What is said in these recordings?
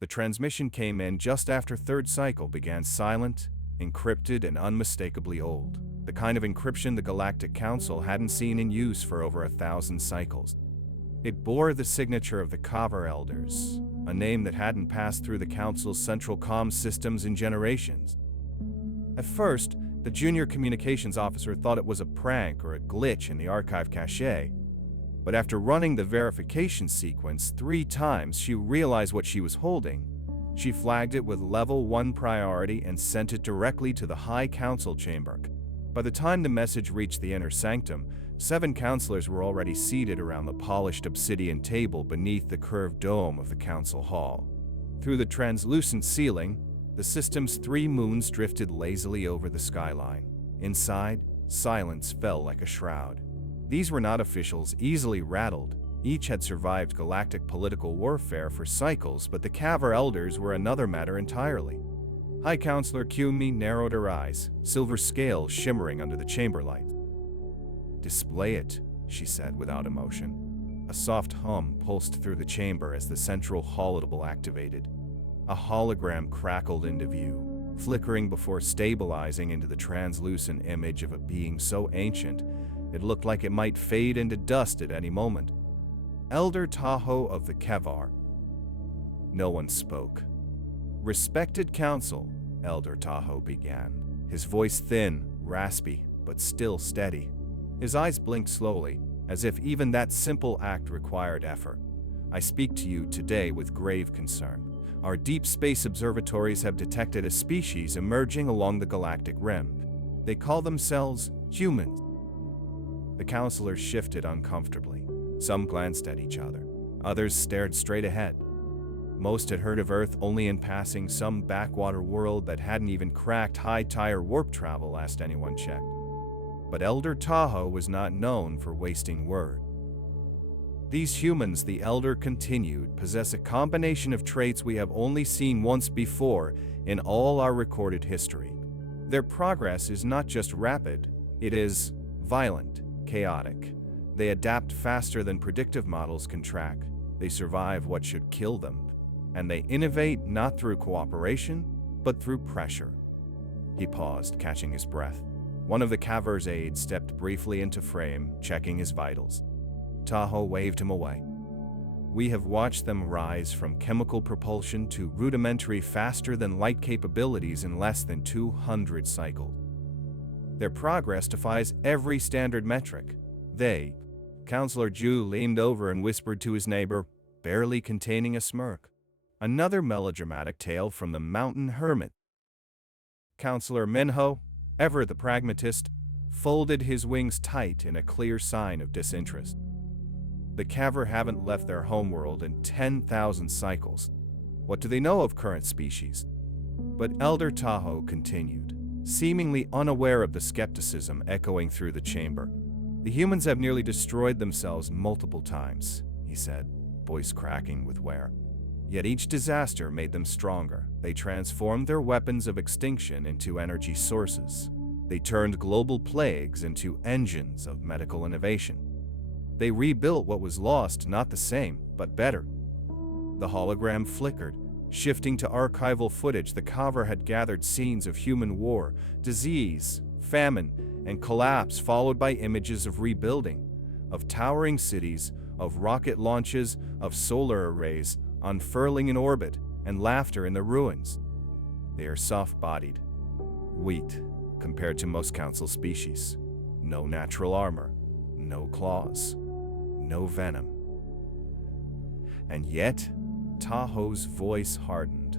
The transmission came in just after third cycle began, silent, encrypted, and unmistakably old. The kind of encryption the Galactic Council hadn't seen in use for over 1,000 cycles. It bore the signature of the Kavar Elders, a name that hadn't passed through the Council's central comms systems in generations. At first, the junior communications officer thought it was a prank or a glitch in the archive cache, but after running the verification sequence 3 times, she realized what she was holding. She flagged it with level 1 priority and sent it directly to the High Council chamber. By the time the message reached the inner sanctum, 7 counselors were already seated around the polished obsidian table beneath the curved dome of the council hall. Through the translucent ceiling, the system's 3 moons drifted lazily over the skyline. Inside, silence fell like a shroud. These were not officials easily rattled. Each had survived galactic political warfare for cycles, but the Kavar Elders were another matter entirely. High Counselor Kyumi narrowed her eyes, silver scales shimmering under the chamber light. "Display it," she said without emotion. A soft hum pulsed through the chamber as the central holodeble activated. A hologram crackled into view, flickering before stabilizing into the translucent image of a being so ancient it looked like it might fade into dust at any moment. Elder Tahoe of the Kavar. No one spoke. "Respected Council," Elder Tahoe began, his voice thin, raspy, but still steady. His eyes blinked slowly, as if even that simple act required effort. "I speak to you today with grave concern. Our deep space observatories have detected a species emerging along the galactic rim. They call themselves humans." The counselors shifted uncomfortably. Some glanced at each other. Others stared straight ahead. Most had heard of Earth only in passing, some backwater world that hadn't even cracked high-tire warp travel last anyone checked. But Elder Tahoe was not known for wasting word. "These humans," the Elder continued, "possess a combination of traits we have only seen once before in all our recorded history. Their progress is not just rapid, it is violent, chaotic. They adapt faster than predictive models can track. They survive what should kill them. And they innovate not through cooperation, but through pressure." He paused, catching his breath. One of the Kavar's aides stepped briefly into frame, checking his vitals. Tahoe waved him away. "We have watched them rise from chemical propulsion to rudimentary faster-than-light capabilities in less than 200 cycles. Their progress defies every standard metric. They..." Counselor Ju leaned over and whispered to his neighbor, barely containing a smirk. "Another melodramatic tale from the mountain hermit." Counselor Minho, ever the pragmatist, folded his wings tight in a clear sign of disinterest. "The Kavar haven't left their homeworld in 10,000 cycles. What do they know of current species?" But Elder Tahoe continued, seemingly unaware of the skepticism echoing through the chamber. "The humans have nearly destroyed themselves multiple times," he said, voice cracking with wear. "Yet each disaster made them stronger. They transformed their weapons of extinction into energy sources. They turned global plagues into engines of medical innovation. They rebuilt what was lost, not the same, but better." The hologram flickered, shifting to archival footage. The Kavar had gathered scenes of human war, disease, famine, and collapse, followed by images of rebuilding, of towering cities, of rocket launches, of solar arrays unfurling in orbit, and laughter in the ruins. They are soft-bodied, weak compared to most council species. No natural armor, no claws, no venom. And yet, Tahoe's voice hardened.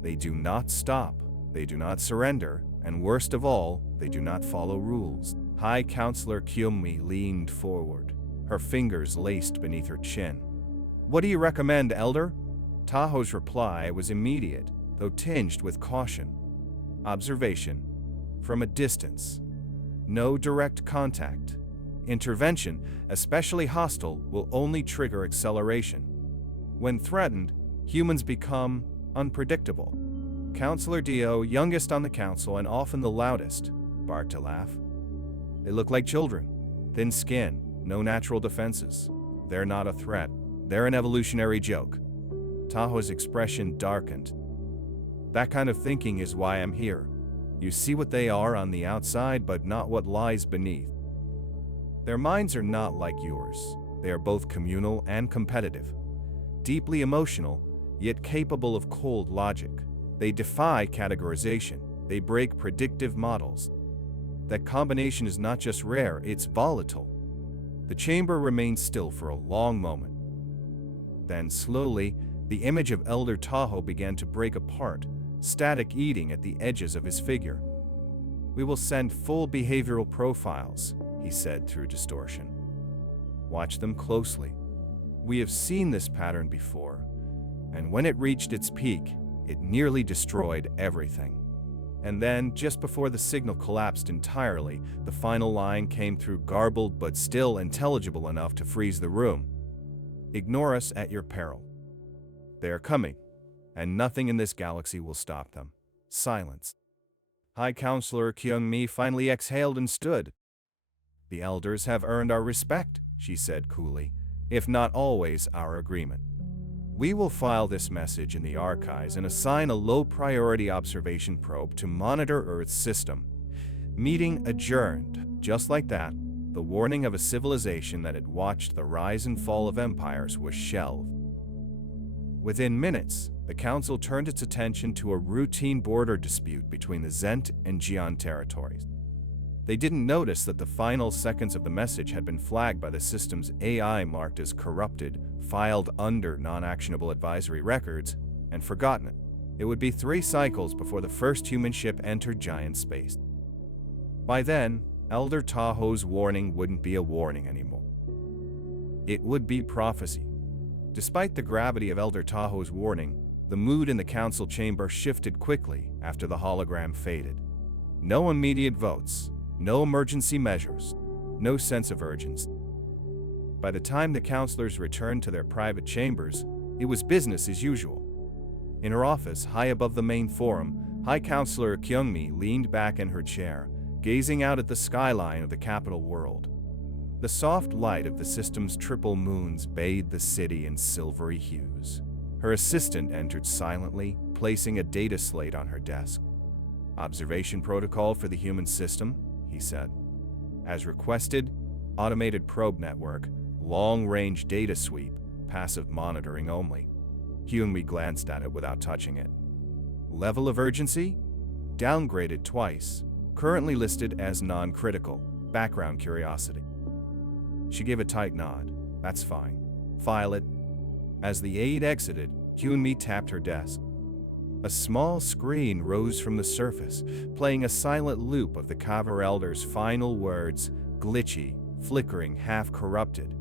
"They do not stop, they do not surrender, and worst of all, they do not follow rules." High Counselor Kyumi leaned forward, her fingers laced beneath her chin. "What do you recommend, Elder?" Tahoe's reply was immediate, though tinged with caution. "Observation. From a distance. No direct contact. Intervention, especially hostile, will only trigger acceleration. When threatened, humans become unpredictable." Counselor Dio, youngest on the council and often the loudest, barked a laugh. "They look like children. Thin skin, no natural defenses. They're not a threat. They're an evolutionary joke." Tahoe's expression darkened. That kind of thinking is why I'm here. You see what they are on the outside, but not what lies beneath. Their minds are not like yours. They are both communal and competitive. Deeply emotional, yet capable of cold logic. They defy categorization. They break predictive models. That combination is not just rare, it's volatile. The chamber remained still for a long moment. Then, slowly, the image of Elder Tahoe began to break apart, static eating at the edges of his figure. "We will send full behavioral profiles," he said through distortion. "Watch them closely. We have seen this pattern before, and when it reached its peak, it nearly destroyed everything." And then, just before the signal collapsed entirely, the final line came through, garbled but still intelligible enough to freeze the room. "Ignore us at your peril. They are coming, and nothing in this galaxy will stop them." Silence. High Counselor Kyung-mi finally exhaled and stood. "The elders have earned our respect," she said coolly, "if not always our agreement. We will file this message in the archives and assign a low-priority observation probe to monitor Earth's system." Meeting adjourned. Just like that, the warning of a civilization that had watched the rise and fall of empires was shelved. Within minutes, the Council turned its attention to a routine border dispute between the Zent and Jian territories. They didn't notice that the final seconds of the message had been flagged by the system's AI, marked as corrupted, filed under non-actionable advisory records, and forgotten it. It would be 3 cycles before the first human ship entered giant space. By then, Elder Tahoe's warning wouldn't be a warning anymore. It would be prophecy. Despite the gravity of Elder Tahoe's warning, the mood in the council chamber shifted quickly after the hologram faded. No immediate votes, no emergency measures, no sense of urgency. By the time the counselors returned to their private chambers, it was business as usual. In her office, high above the main forum, High Counselor Kyung-mi leaned back in her chair, gazing out at the skyline of the capital world. The soft light of the system's triple moons bathed the city in silvery hues. Her assistant entered silently, placing a data slate on her desk. "Observation protocol for the human system," he said. "As requested, automated probe network, long-range data sweep, passive monitoring only." Kyung-mi glanced at it without touching it. "Level of urgency? Downgraded twice. Currently listed as non-critical. Background curiosity." She gave a tight nod. "That's fine. File it." As the aide exited, Kyung-mi tapped her desk. A small screen rose from the surface, playing a silent loop of the Kavar Elder's final words, glitchy, flickering, half-corrupted.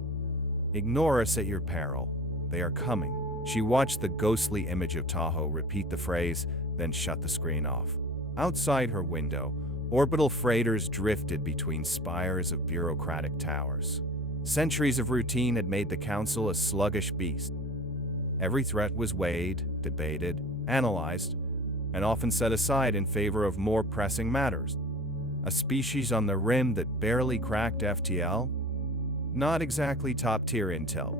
"Ignore us at your peril. They are coming." She watched the ghostly image of Tahoe repeat the phrase, then shut the screen off. Outside her window, orbital freighters drifted between spires of bureaucratic towers. Centuries of routine had made the Council a sluggish beast. Every threat was weighed, debated, analyzed, and often set aside in favor of more pressing matters. A species on the rim that barely cracked FTL? Not exactly top-tier intel.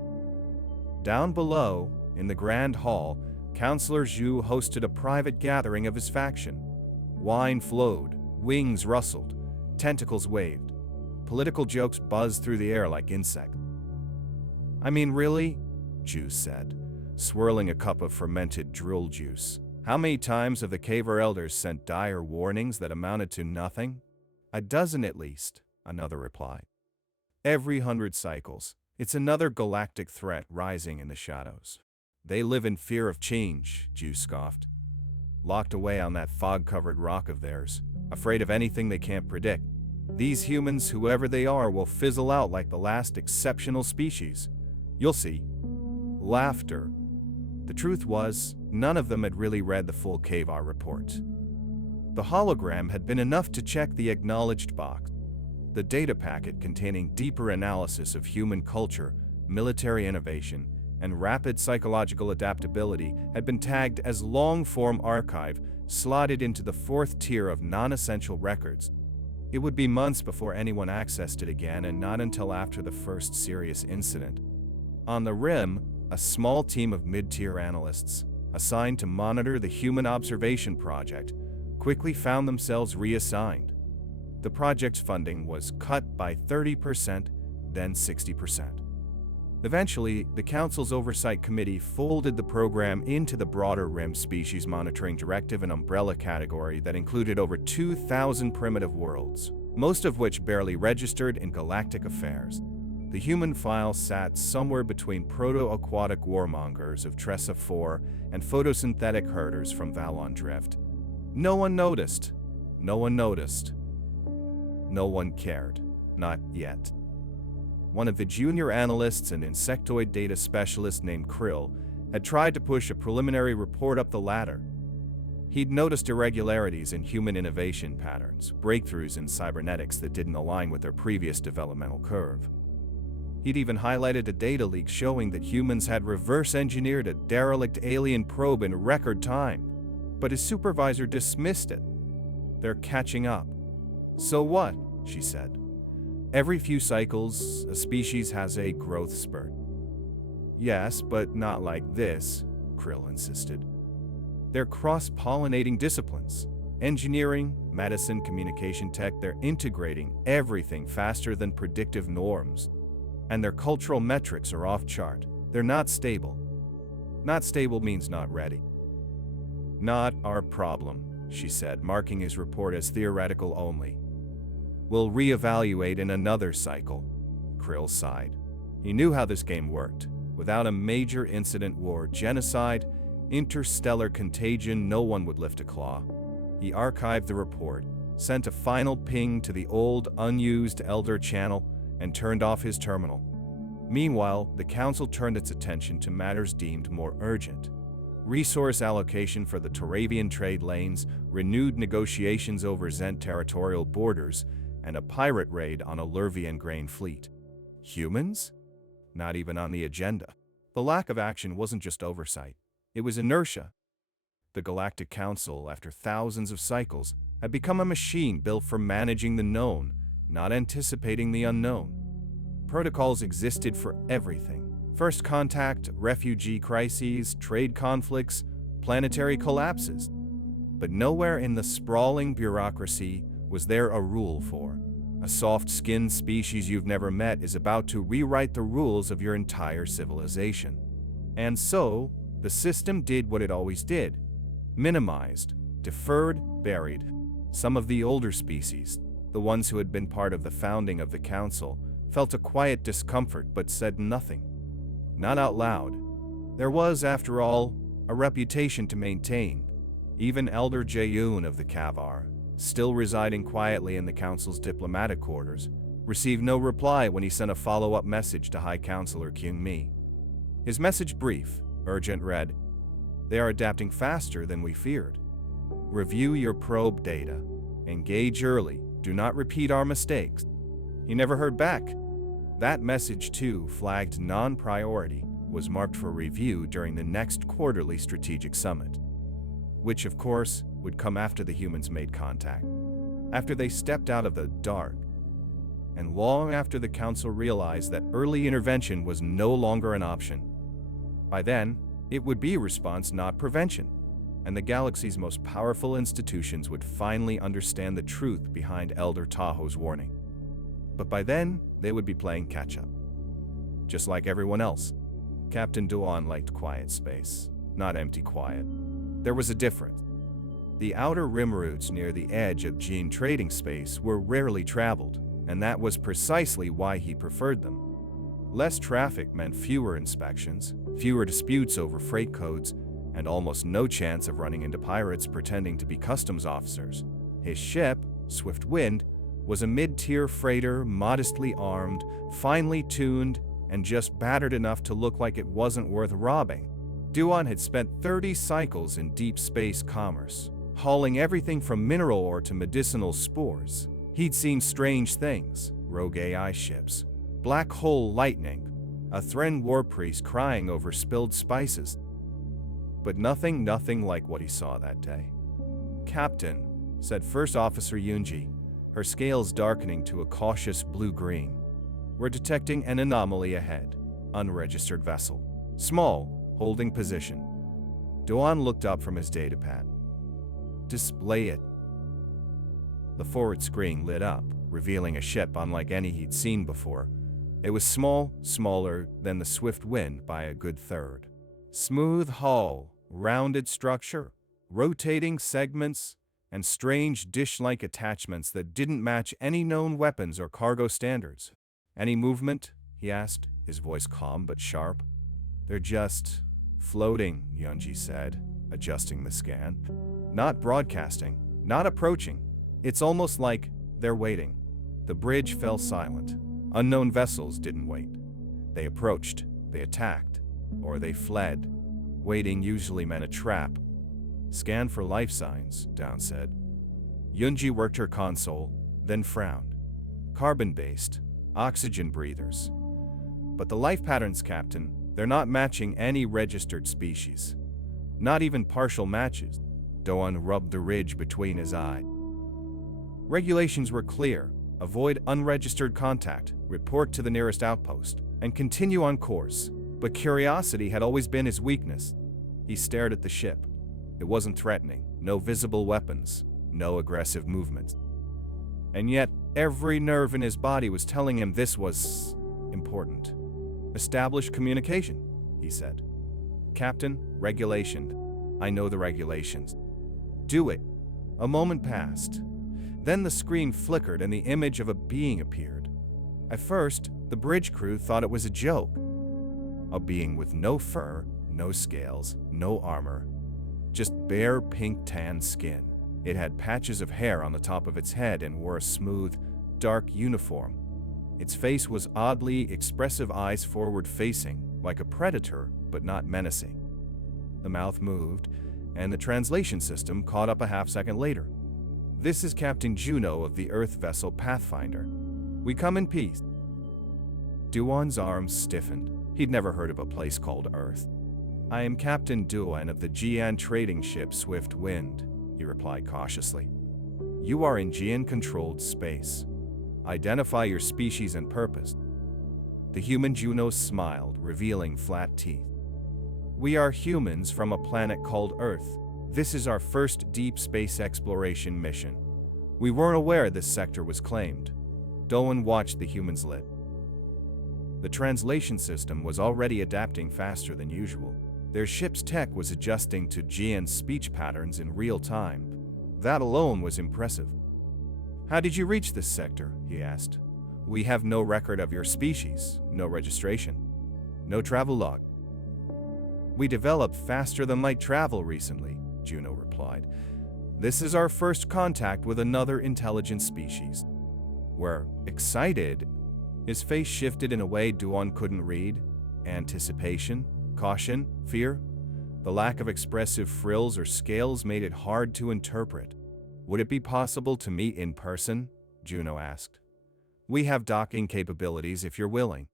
Down below, in the Grand Hall, Councillor Zhu hosted a private gathering of his faction. Wine flowed, wings rustled, tentacles waved. Political jokes buzzed through the air like insects. "I mean, really?" Zhu said, swirling a cup of fermented drill juice. "How many times have the Kavar Elders sent dire warnings that amounted to nothing?" "A dozen at least," another replied. "Every 100 cycles. It's another galactic threat rising in the shadows." "They live in fear of change," Zhu scoffed. "Locked away on that fog-covered rock of theirs, afraid of anything they can't predict. These humans, whoever they are, will fizzle out like the last exceptional species. You'll see." Laughter. The truth was, none of them had really read the full Kavar report. The hologram had been enough to check the acknowledged box. The data packet containing deeper analysis of human culture, military innovation, and rapid psychological adaptability had been tagged as long-form archive, slotted into the 4th tier of non-essential records. It would be months before anyone accessed it again, and not until after the first serious incident. On the rim, A small team of mid-tier analysts, assigned to monitor the Human Observation Project, quickly found themselves reassigned. The project's funding was cut by 30%, then 60%. Eventually, the Council's Oversight Committee folded the program into the broader RIM Species Monitoring Directive and umbrella category that included over 2,000 primitive worlds, most of which barely registered in galactic affairs. The human file sat somewhere between proto-aquatic warmongers of Tressa IV and photosynthetic herders from Valon Drift. No one noticed. No one noticed. No one cared. Not yet. One of the junior analysts, an insectoid data specialist named Krill, had tried to push a preliminary report up the ladder. He'd noticed irregularities in human innovation patterns, breakthroughs in cybernetics that didn't align with their previous developmental curve. He'd even highlighted a data leak showing that humans had reverse-engineered a derelict alien probe in record time, but his supervisor dismissed it. "They're catching up." "So what?" she said. "Every few cycles, a species has a growth spurt." "Yes, but not like this," Krill insisted. "They're cross-pollinating disciplines. Engineering, medicine, communication tech, they're integrating everything faster than predictive norms. And their cultural metrics are off-chart. They're not stable. Not stable means not ready." "Not our problem," she said, marking his report as theoretical only. "We'll reevaluate in another cycle." Krill sighed. He knew how this game worked. Without a major incident, war, genocide, interstellar contagion, no one would lift a claw. He archived the report, sent a final ping to the old, unused Elder channel, and turned off his terminal. Meanwhile, the Council turned its attention to matters deemed more urgent. Resource allocation for the Turavian trade lanes, renewed negotiations over Zent territorial borders, and a pirate raid on a Lurvian grain fleet. Humans? Not even on the agenda. The lack of action wasn't just oversight. It was inertia. The Galactic Council, after thousands of cycles, had become a machine built for managing the known, not anticipating the unknown. Protocols existed for everything. First contact, refugee crises, trade conflicts, planetary collapses. But nowhere in the sprawling bureaucracy was there a rule for. A soft-skinned species you've never met is about to rewrite the rules of your entire civilization. And so, the system did what it always did. Minimized, deferred, buried. Some of the older species, the ones who had been part of the founding of the Council, felt a quiet discomfort but said nothing. Not out loud. There was, after all, a reputation to maintain. Even Elder Jayun of the Kavar, still residing quietly in the Council's diplomatic quarters, received no reply when he sent a follow-up message to High Counselor Kyung Mi. His message brief, urgent read, "They are adapting faster than we feared. Review your probe data. Engage early. Do not repeat our mistakes." He never heard back. That message, too, flagged non-priority, was marked for review during the next quarterly strategic summit, which, of course, would come after the humans made contact, after they stepped out of the dark, and long after the Council realized that early intervention was no longer an option. By then, it would be response, not prevention, and the galaxy's most powerful institutions would finally understand the truth behind Elder Tahoe's warning. But by then, they would be playing catch-up. Just like everyone else, Captain Duan liked quiet space, not empty quiet. There was a difference. The outer rim routes near the edge of gene trading space were rarely traveled, and that was precisely why he preferred them. Less traffic meant fewer inspections, fewer disputes over freight codes, and almost no chance of running into pirates pretending to be customs officers. His ship, Swift Wind, was a mid-tier freighter, modestly armed, finely tuned, and just battered enough to look like it wasn't worth robbing. Duan had spent 30 cycles in deep space commerce, hauling everything from mineral ore to medicinal spores. He'd seen strange things, rogue AI ships, black hole lightning, a Thren war priest crying over spilled spices. But nothing like what he saw that day. "Captain," said First Officer Yunji, her scales darkening to a cautious blue-green. "We're detecting an anomaly ahead. Unregistered vessel. Small, holding position. Doan looked up from his datapad. Display it. The forward screen lit up, revealing a ship unlike any he'd seen before. It was small, smaller than the Swift Wind by a good third. Smooth hull, rounded structure, rotating segments, and strange dish-like attachments that didn't match any known weapons or cargo standards. Any movement? He asked, his voice calm but sharp. They're just floating, Yunji said, adjusting the scan. Not broadcasting, not approaching. It's almost like they're waiting. The bridge fell silent. Unknown vessels didn't wait. They approached, they attacked, or they fled. Waiting usually meant a trap. Scan for life signs, Down said. Yunji worked her console, then frowned. Carbon-based, oxygen breathers. But the life patterns, Captain, they're not matching any registered species. Not even partial matches. Doan rubbed the ridge between his eyes. Regulations were clear. Avoid unregistered contact, report to the nearest outpost, and continue on course. But curiosity had always been his weakness. He stared at the ship. It wasn't threatening. No visible weapons. No aggressive movements. And yet, every nerve in his body was telling him this was important. Establish communication, he said. Captain, regulation. I know the regulations. Do it. A moment passed. Then the screen flickered and the image of a being appeared. At first, the bridge crew thought it was a joke. A being with no fur, no scales, no armor. Just bare pink-tan skin. It had patches of hair on the top of its head and wore a smooth, dark uniform. Its face was oddly expressive, eyes forward-facing, like a predator, but not menacing. The mouth moved, and the translation system caught up a half-second later. This is Captain Juno of the Earth vessel Pathfinder. We come in peace. Duan's arms stiffened. He'd never heard of a place called Earth. I am Captain Duan of the Jian trading ship Swift Wind, he replied cautiously. You are in Jian-controlled space. Identify your species and purpose. The human Juno smiled, revealing flat teeth. We are humans from a planet called Earth. This is our first deep space exploration mission. We weren't aware this sector was claimed. Doan watched the human's lip. The translation system was already adapting faster than usual. Their ship's tech was adjusting to Jian's speech patterns in real time. That alone was impressive. How did you reach this sector? He asked. We have no record of your species, no registration, no travel log. We developed faster than light travel recently, Juno replied. This is our first contact with another intelligent species. We're excited. His face shifted in a way Duan couldn't read. Anticipation, caution, fear. The lack of expressive frills or scales made it hard to interpret. Would it be possible to meet in person? Juno asked. We have docking capabilities if you're willing.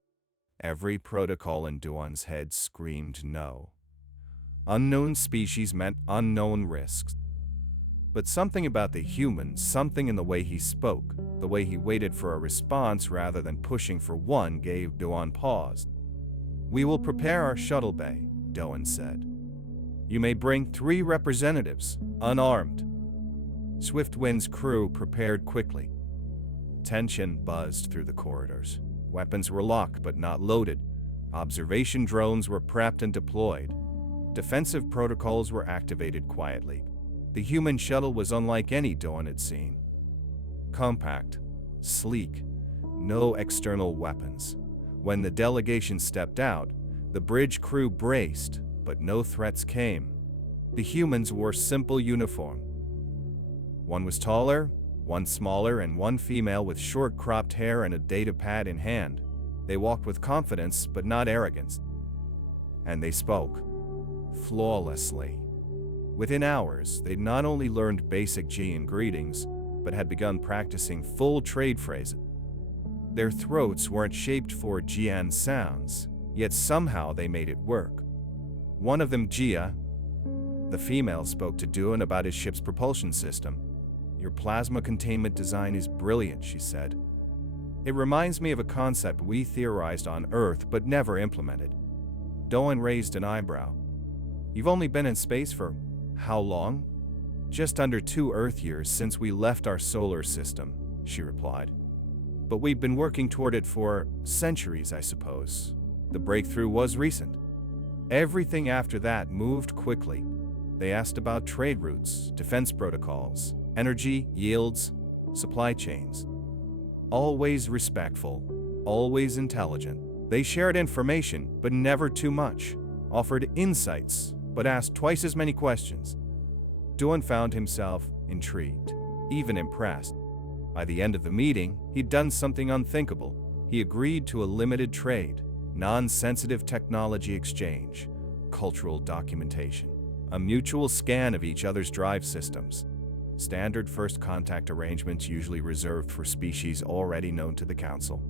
Every protocol in Duan's head screamed no. Unknown species meant unknown risks. But something about the human, something in the way he spoke, the way he waited for a response rather than pushing for one, gave Duan pause. We will prepare our shuttle bay, Doan said. You may bring 3 representatives, unarmed. Swift Wind's crew prepared quickly. Tension buzzed through the corridors. Weapons were locked but not loaded. Observation drones were prepped and deployed. Defensive protocols were activated quietly. The human shuttle was unlike any Doan had seen. Compact, sleek, no external weapons. When the delegation stepped out, the bridge crew braced, but no threats came. The humans wore simple uniform. One was taller, one smaller, and one female with short cropped hair and a data pad in hand. They walked with confidence, but not arrogance. And they spoke. Flawlessly. Within hours, they'd not only learned basic Jian greetings, but had begun practicing full trade phrases. Their throats weren't shaped for Jian sounds, yet somehow they made it work. One of them, Jia, the female, spoke to Duan about his ship's propulsion system. Your plasma containment design is brilliant, she said. It reminds me of a concept we theorized on Earth but never implemented. Doan raised an eyebrow. You've only been in space for how long? Just under 2 Earth years since we left our solar system, she replied. But we've been working toward it for centuries, I suppose. The breakthrough was recent. Everything after that moved quickly. They asked about trade routes, defense protocols, energy, yields, supply chains. Always respectful, always intelligent. They shared information, but never too much. Offered insights, but asked twice as many questions. Doan found himself intrigued, even impressed. By the end of the meeting, he'd done something unthinkable. He agreed to a limited trade, non-sensitive technology exchange, cultural documentation, a mutual scan of each other's drive systems. Standard first contact arrangements usually reserved for species already known to the Council.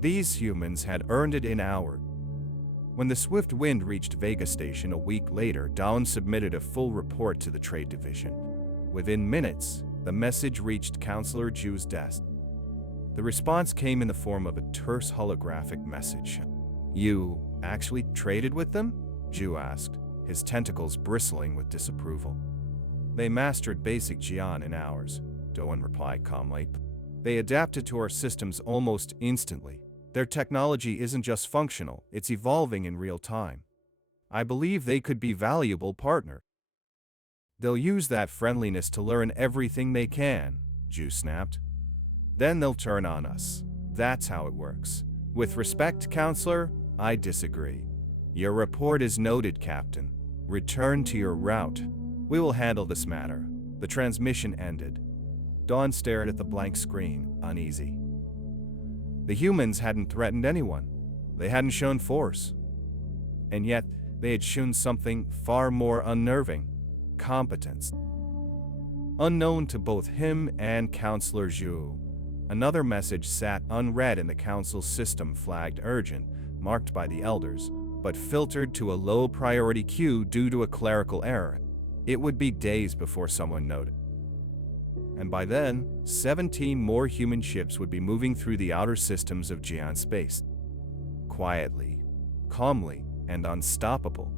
These humans had earned it in hours. When the Swift Wind reached Vega Station a week later, Dawn submitted a full report to the Trade Division. Within minutes, the message reached Counselor Ju's desk. The response came in the form of a terse holographic message. You actually traded with them? Ju asked, his tentacles bristling with disapproval. They mastered basic Jian in hours, Doan replied calmly. They adapted to our systems almost instantly. Their technology isn't just functional, it's evolving in real time. I believe they could be valuable partners. They'll use that friendliness to learn everything they can, Ju snapped. Then they'll turn on us. That's how it works. With respect, Counselor, I disagree. Your report is noted, Captain. Return to your route. We will handle this matter. The transmission ended. Dawn stared at the blank screen, uneasy. The humans hadn't threatened anyone. They hadn't shown force. And yet, they had shown something far more unnerving: competence. Unknown to both him and Counselor Zhu, another message sat unread in the Council's system flagged urgent, marked by the Elders, but filtered to a low-priority queue due to a clerical error. It would be days before someone noted. And by then, 17 more human ships would be moving through the outer systems of Jian space. Quietly, calmly, and unstoppable.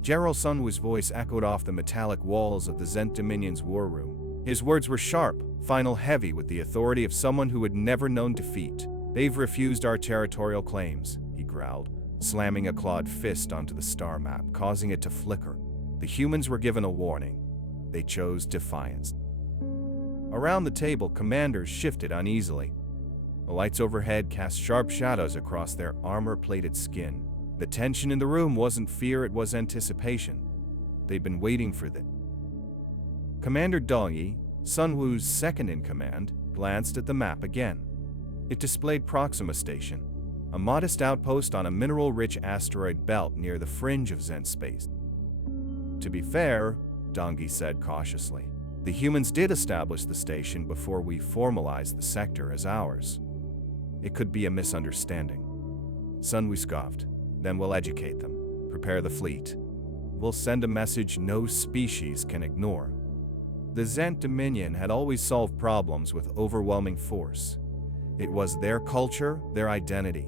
General Sun Wu's voice echoed off the metallic walls of the Zent Dominion's war room. His words were sharp, final, heavy with the authority of someone who had never known defeat. They've refused our territorial claims, he growled, slamming a clawed fist onto the star map, causing it to flicker. The humans were given a warning. They chose defiance. Around the table, commanders shifted uneasily. The lights overhead cast sharp shadows across their armor-plated skin. The tension in the room wasn't fear, it was anticipation. They'd been waiting for this. Commander Dongyi, Sun Wu's second-in-command, glanced at the map again. It displayed Proxima Station, a modest outpost on a mineral-rich asteroid belt near the fringe of Zen space. To be fair, Dongyi said cautiously, the humans did establish the station before we formalized the sector as ours. It could be a misunderstanding. Sun Wu scoffed. Then we'll educate them, prepare the fleet. We'll send a message no species can ignore. The Zent Dominion had always solved problems with overwhelming force. It was their culture, their identity.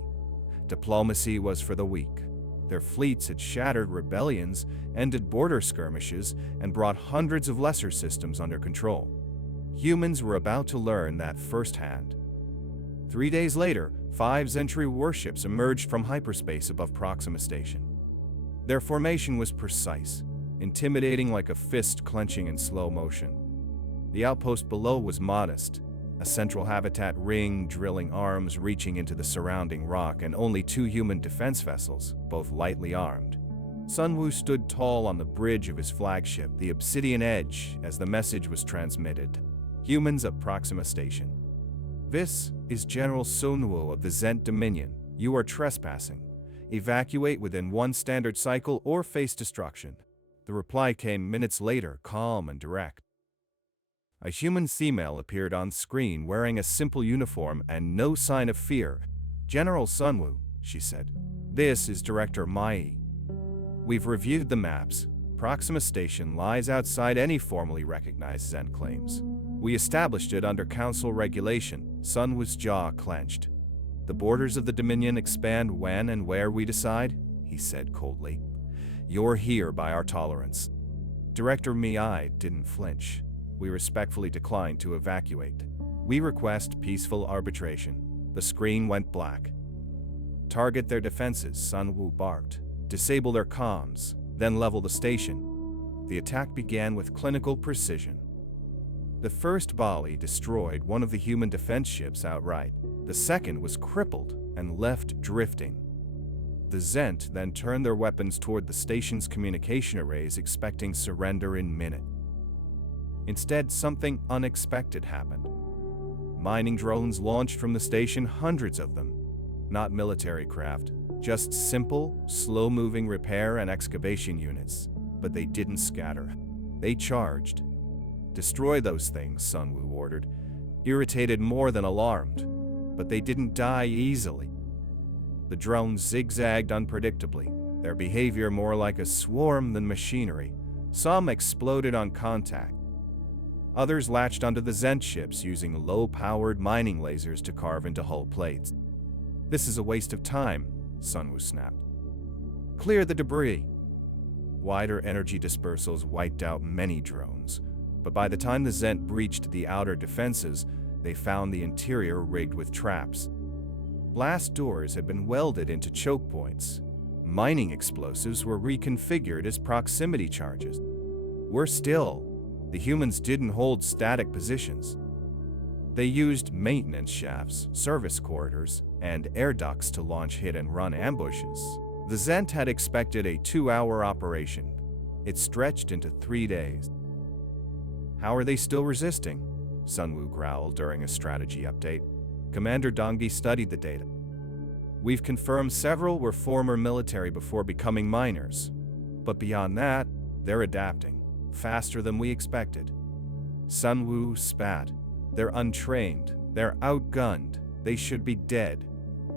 Diplomacy was for the weak. Their fleets had shattered rebellions, ended border skirmishes, and brought hundreds of lesser systems under control. Humans were about to learn that firsthand. 3 days later, 5 Zentry warships emerged from hyperspace above Proxima Station. Their formation was precise, intimidating like a fist clenching in slow motion. The outpost below was modest, a central habitat ring, drilling arms reaching into the surrounding rock, and only 2 human defense vessels, both lightly armed. Sun Wu stood tall on the bridge of his flagship, the Obsidian Edge, as the message was transmitted. Humans at Proxima Station. This is General Sun Wu of the Zent Dominion. You are trespassing. Evacuate within 1 standard cycle or face destruction. The reply came minutes later, calm and direct. A human female appeared on screen wearing a simple uniform and no sign of fear. General Sun Wu, she said. This is Director Mai. We've reviewed the maps. Proxima Station lies outside any formally recognized Zen claims. We established it under Council regulation. Sun Wu's jaw clenched. The borders of the Dominion expand when and where we decide, he said coldly. "You're here by our tolerance." Director Mi didn't flinch. "We respectfully decline to evacuate. We request peaceful arbitration." The screen went black. "Target their defenses," Sun Wu barked. "Disable their comms, then level the station." The attack began with clinical precision. The first volley destroyed one of the human defense ships outright. The second was crippled and left drifting. The Zent then turned their weapons toward the station's communication arrays, expecting surrender in minutes. Instead, something unexpected happened. Mining drones launched from the station, hundreds of them. Not military craft, just simple, slow-moving repair and excavation units. But they didn't scatter. They charged. "Destroy those things," Sun Wu ordered, irritated more than alarmed. But they didn't die easily. The drones zigzagged unpredictably, their behavior more like a swarm than machinery. Some exploded on contact. Others latched onto the Zent ships using low-powered mining lasers to carve into hull plates. "This is a waste of time," Sun Wu snapped. "Clear the debris." Wider energy dispersals wiped out many drones, but by the time the Zent breached the outer defenses, they found the interior rigged with traps. Blast doors had been welded into choke points. Mining explosives were reconfigured as proximity charges. Worse still, the humans didn't hold static positions. They used maintenance shafts, service corridors, and air ducts to launch hit-and-run ambushes. The Zent had expected a 2-hour operation. It stretched into 3 days. "How are they still resisting?" Sun Wu growled during a strategy update. Commander Dongyi studied the data. "We've confirmed several were former military before becoming miners. But beyond that, they're adapting, faster than we expected." Sun Wu spat. "They're untrained, they're outgunned, they should be dead."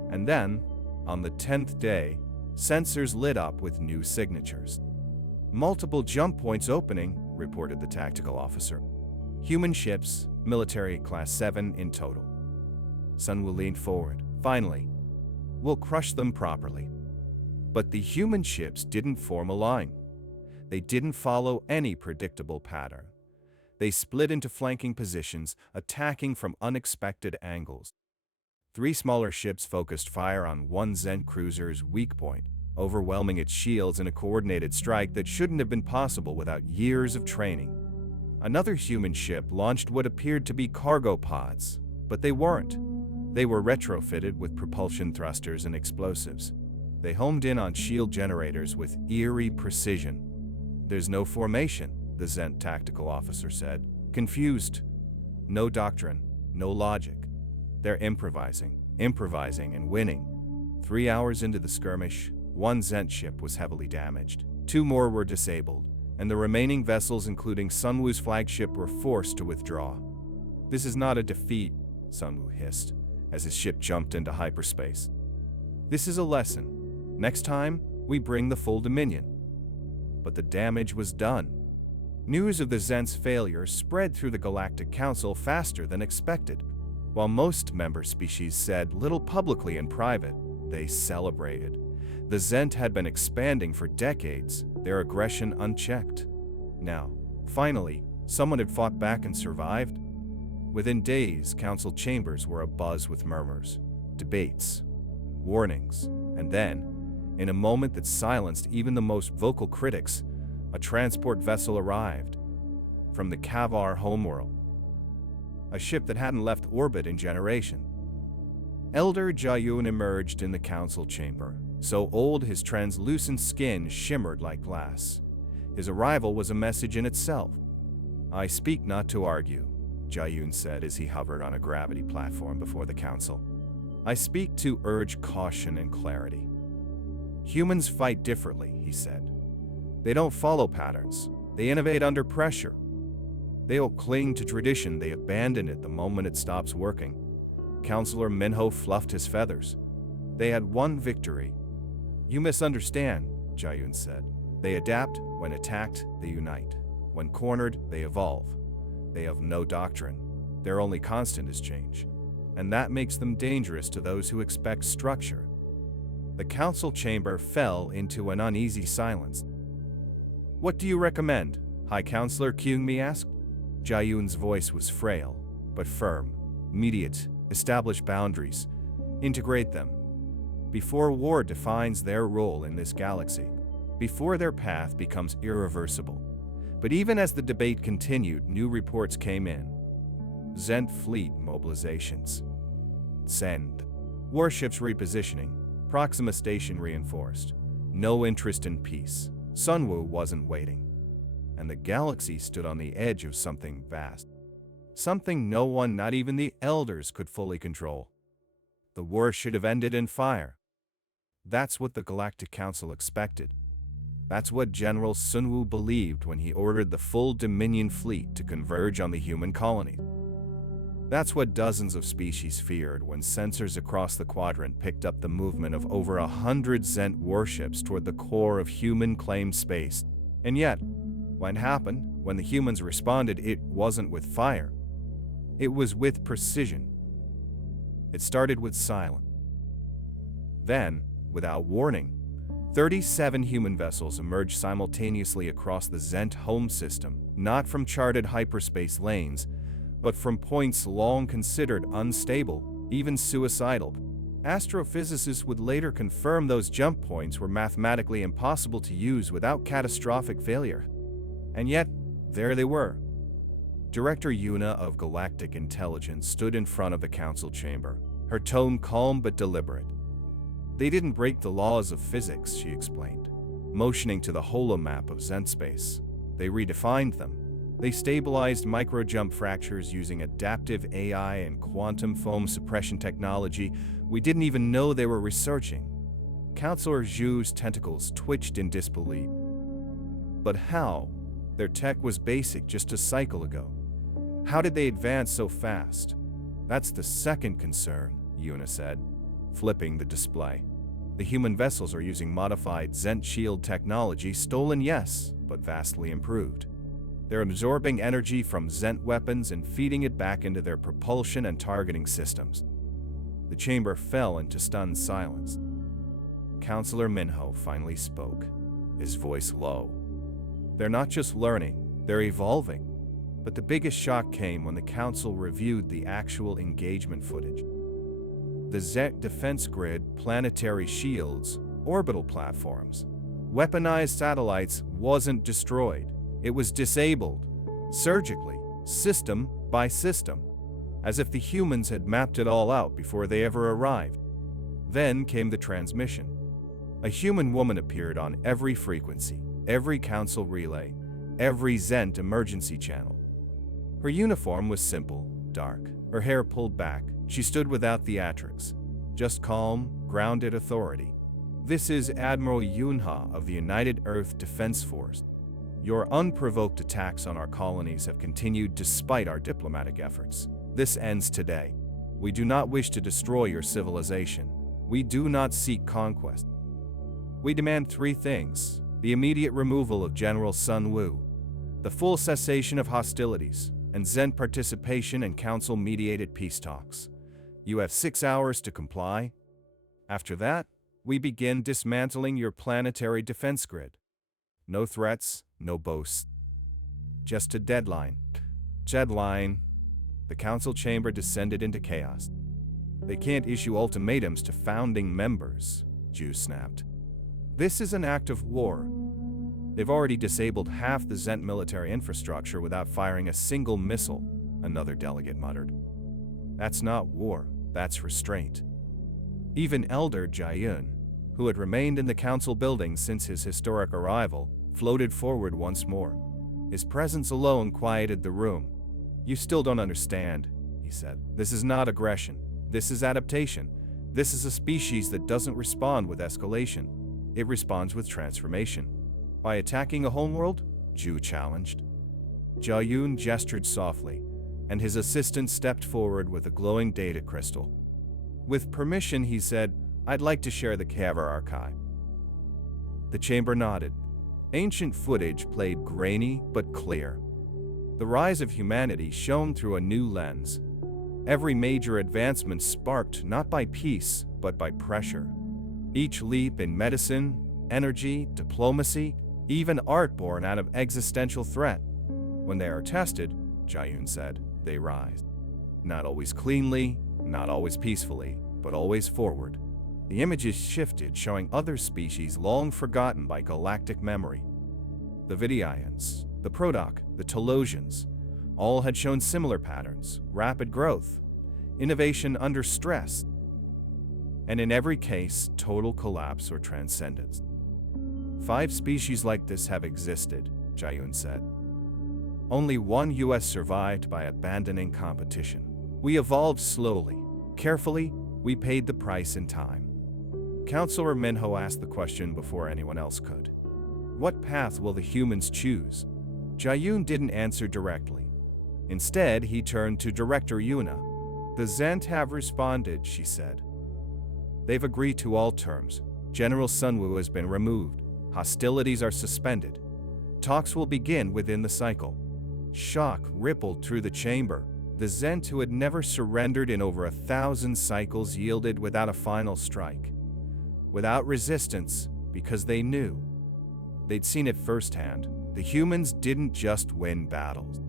And then, on the 10th day, sensors lit up with new signatures. "Multiple jump points opening," reported the tactical officer. "Human ships, military class 7 in total." Sun Wu leaned forward. "Finally, we'll crush them properly." But the human ships didn't form a line. They didn't follow any predictable pattern. They split into flanking positions, attacking from unexpected angles. 3 smaller ships focused fire on one Zent cruiser's weak point, overwhelming its shields in a coordinated strike that shouldn't have been possible without years of training. Another human ship launched what appeared to be cargo pods, but they weren't. They were retrofitted with propulsion thrusters and explosives. They homed in on shield generators with eerie precision. "There's no formation," the Zent tactical officer said. "Confused. No doctrine, no logic. They're improvising, and winning." 3 hours into the skirmish, 1 Zent ship was heavily damaged. 2 more were disabled, and the remaining vessels, including Sun Wu's flagship, were forced to withdraw. "This is not a defeat," Sun Wu hissed, as his ship jumped into hyperspace. "This is a lesson. Next time, we bring the full Dominion." But the damage was done. News of the Zent's failure spread through the Galactic Council faster than expected. While most member species said little publicly in private, they celebrated. The Zent had been expanding for decades, their aggression unchecked. Now, finally, someone had fought back and survived. Within days, council chambers were abuzz with murmurs, debates, warnings, and then, in a moment that silenced even the most vocal critics, a transport vessel arrived from the Kavar homeworld. A ship that hadn't left orbit in generations. Elder Jayun emerged in the council chamber, so old his translucent skin shimmered like glass. His arrival was a message in itself. "I speak not to argue," Jayun said as he hovered on a gravity platform before the council. "I speak to urge caution and clarity." "Humans fight differently," he said. "They don't follow patterns. They innovate under pressure. They'll cling to tradition, they abandon it the moment it stops working." Counselor Minho fluffed his feathers. "They had one victory." "You misunderstand," Jayun said. "They adapt. When attacked, they unite. When cornered, they evolve. They have no doctrine. Their only constant is change. And that makes them dangerous to those who expect structure." The council chamber fell into an uneasy silence. "What do you recommend?" High Counselor Kyungmi asked. Jayun's voice was frail, but firm. "Immediate, establish boundaries, integrate them, before war defines their role in this galaxy, before their path becomes irreversible." But even as the debate continued, new reports came in. Zent fleet mobilizations. Send. Warships repositioning. Proxima Station reinforced. No interest in peace. Sunwoo wasn't waiting. And the galaxy stood on the edge of something vast. Something no one, not even the elders, could fully control. The war should have ended in fire. That's what the Galactic Council expected. That's what General Sunwoo believed when he ordered the full Dominion fleet to converge on the human colony. That's what dozens of species feared when sensors across the quadrant picked up the movement of over 100 Zent warships toward the core of human-claimed space. And yet, when it happened, when the humans responded, it wasn't with fire. It was with precision. It started with silence. Then, without warning, 37 human vessels emerged simultaneously across the Zent home system, not from charted hyperspace lanes, but from points long considered unstable, even suicidal. Astrophysicists would later confirm those jump points were mathematically impossible to use without catastrophic failure. And yet, there they were. Director Yuna of Galactic Intelligence stood in front of the council chamber, her tone calm but deliberate. "They didn't break the laws of physics," she explained, motioning to the holomap of Zent space. "They redefined them. They stabilized micro-jump fractures using adaptive AI and quantum foam suppression technology we didn't even know they were researching." Counselor Zhu's tentacles twitched in disbelief. But how? Their tech was basic just a cycle ago. How did they advance so fast? "That's the second concern," Yuna said, flipping the display. "The human vessels are using modified Zent shield technology, stolen, yes, but vastly improved. They're absorbing energy from Zent weapons and feeding it back into their propulsion and targeting systems." The chamber fell into stunned silence. Counselor Minho finally spoke, his voice low. "They're not just learning, they're evolving." But the biggest shock came when the council reviewed the actual engagement footage. The Zet defense grid, planetary shields, orbital platforms, weaponized satellites wasn't destroyed. It was disabled, surgically, system by system, as if the humans had mapped it all out before they ever arrived. Then came the transmission. A human woman appeared on every frequency, every council relay, every Zent emergency channel. Her uniform was simple, dark, her hair pulled back. She stood without theatrics, just calm, grounded authority. "This is Admiral Yunha of the United Earth Defense Force. Your unprovoked attacks on our colonies have continued despite our diplomatic efforts. This ends today. We do not wish to destroy your civilization. We do not seek conquest. We demand 3 things: the immediate removal of General Sunwoo, the full cessation of hostilities, and Zent participation in council-mediated peace talks. You have 6 hours to comply. After that, we begin dismantling your planetary defense grid. No threats, no boasts. Just a deadline." Deadline. The council chamber descended into chaos. "They can't issue ultimatums to founding members," Zhu snapped. "This is an act of war. They've already disabled half the Zent military infrastructure without firing a single missile," another delegate muttered. "That's not war, that's restraint." Even Elder Jayun, who had remained in the council building since his historic arrival, floated forward once more. His presence alone quieted the room. "You still don't understand," he said. "This is not aggression. This is adaptation. This is a species that doesn't respond with escalation. It responds with transformation." "By attacking a homeworld?" Zhu challenged. Jayun gestured softly, and his assistant stepped forward with a glowing data crystal. With permission, he said, "I'd like to share the Caver archive." The chamber nodded. Ancient footage played grainy but clear. The rise of humanity shone through a new lens. Every major advancement sparked not by peace, but by pressure. Each leap in medicine, energy, diplomacy, even art born out of existential threat. When they are tested, Jayun said, they rise. Not always cleanly, not always peacefully, but always forward. The images shifted, showing other species long forgotten by galactic memory. The Vidians, the Prodoc, the Telosians, all had shown similar patterns: rapid growth, innovation under stress, and in every case, total collapse or transcendence. 5 species like this have existed, Jayun said. Only one US survived by abandoning competition. We evolved slowly. Carefully, we paid the price in time. Counselor Minho asked the question before anyone else could. What path will the humans choose? Jayun didn't answer directly. Instead, he turned to Director Yuna. The Zent have responded, she said. They've agreed to all terms. General Sunwoo has been removed. Hostilities are suspended. Talks will begin within the cycle. Shock rippled through the chamber. The Zent, who had never surrendered in over 1,000 cycles, yielded without a final strike. Without resistance, because they knew. They'd seen it firsthand. The humans didn't just win battles.